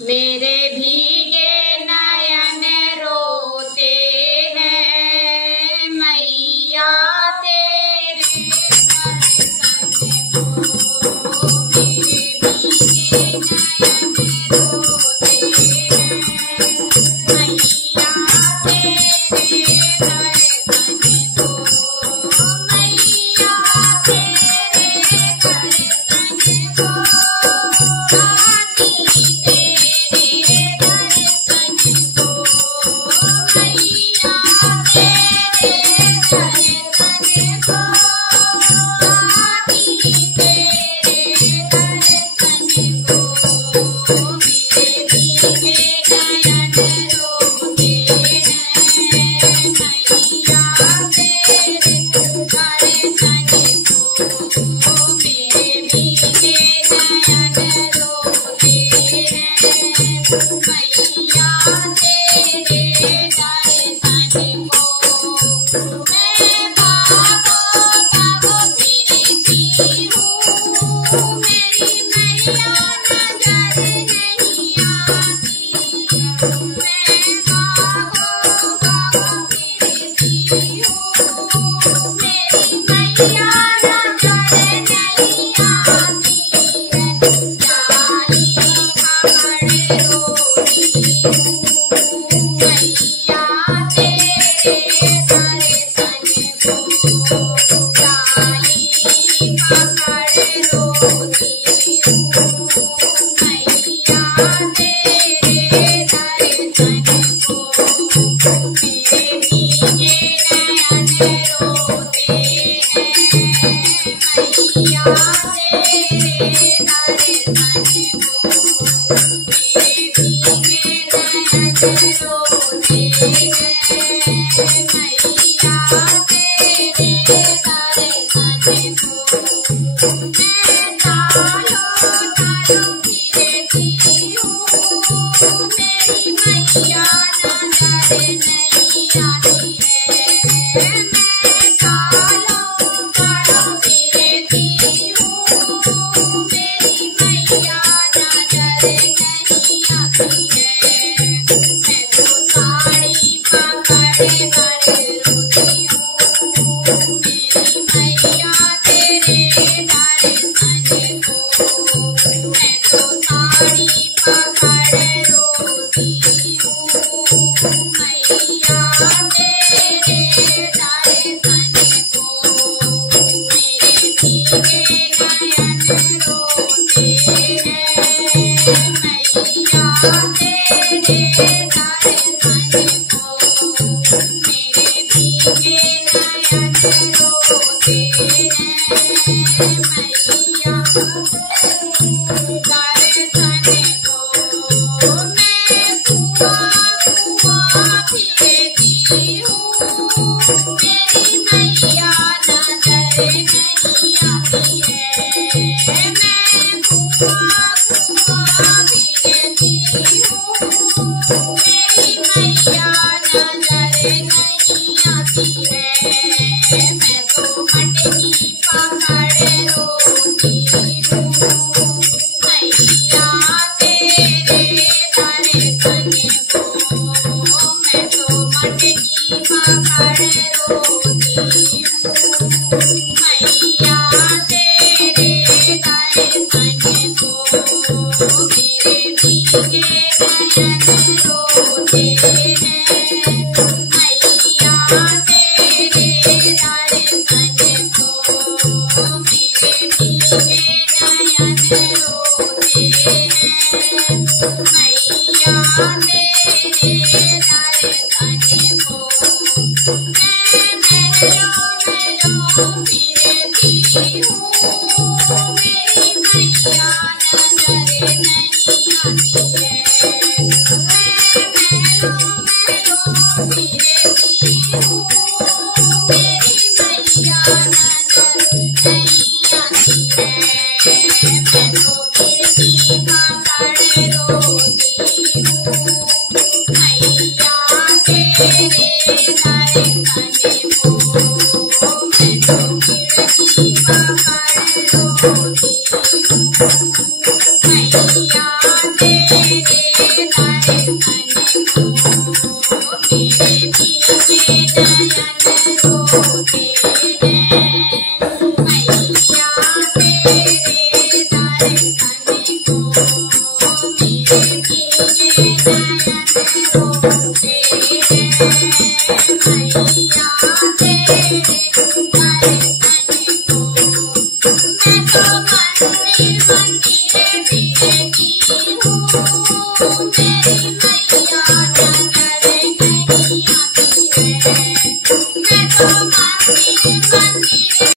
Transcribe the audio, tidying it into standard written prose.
मेरे भीगे नयन रोते हैं मैया तेरे दर्शन को। मेरे भीगे नयन रोते हैं मैया तेरे दर्शन को। मैया तेरे दर्शन को आती तेरे दर्शन को। मैया तेरे दर्शन को आती तेरे दर्शन को। मेरे भीगे नयन रोते हैं मैया तेरे दर्शन को। मेरे भीगे नयन रोते हैं मैया तेरे दर्शन को। मैं भागो भागो फिरती हूँ मेरी मैया नजर नहीं आती। मैं भागो भागो फिरती हूँ मेरी मैया नजर नहीं आती है। जाली पकड़ रोती हूँ मैया तेरे दर्शन को। जाली पकड़ रोती हूँ मैया तेरे दर्शन को। मेरे भीगे नयन रोते हैं मैया तेरे दर्शन को। मेरे भीगे नयन रोते हैं मैया तेरे दर्शन को। मैं तालो तालो फिरती हूँ मेरी मैया नजर नहीं आती है। मैं तालो तालो फिरती हूँ मेरी मैया नजर नहीं आती है। मैं तो साड़ी पकड़ कर रोती हूँ मेरी मैया तेरे दर्शन को। मैं तो साड़ी पकड़ रोती हूँ मैया तेरे दर्शन को। मेरे भीगे नयन रोते हैं मैया तेरे दर्शन को। मेरे भीगे नयन रोते हैं मैया दर्शन को। मैं कुआं कुआं फिरती हूँ मेरी मैया नजर नहीं आती है। मैं कुआं कुआं फिरती हूँ मेरी मैया नजर नहीं आती है। मैं तो मटकी पकड़ रोती हूँ मैया तेरे दर्शन को। मैं तो मटकी पकड़ रोती हूँ मैया तेरे दर्शन को। मेरे भीगे नयन रोते हैं मैया तेरे दर्शन को। मेरे भीगे नयन रोते हैं मैया तेरे दर्शन को। मैं महलों महलों फिरती हूँ मेरी मैया नजर नहीं आती है। मैं महलों महलों फिरती हूँ मेरी मैया नजर नहीं आती है। मैं तो खिड़की पकड़ रोती हूँ मंदिर मंदिर फिरती हूँ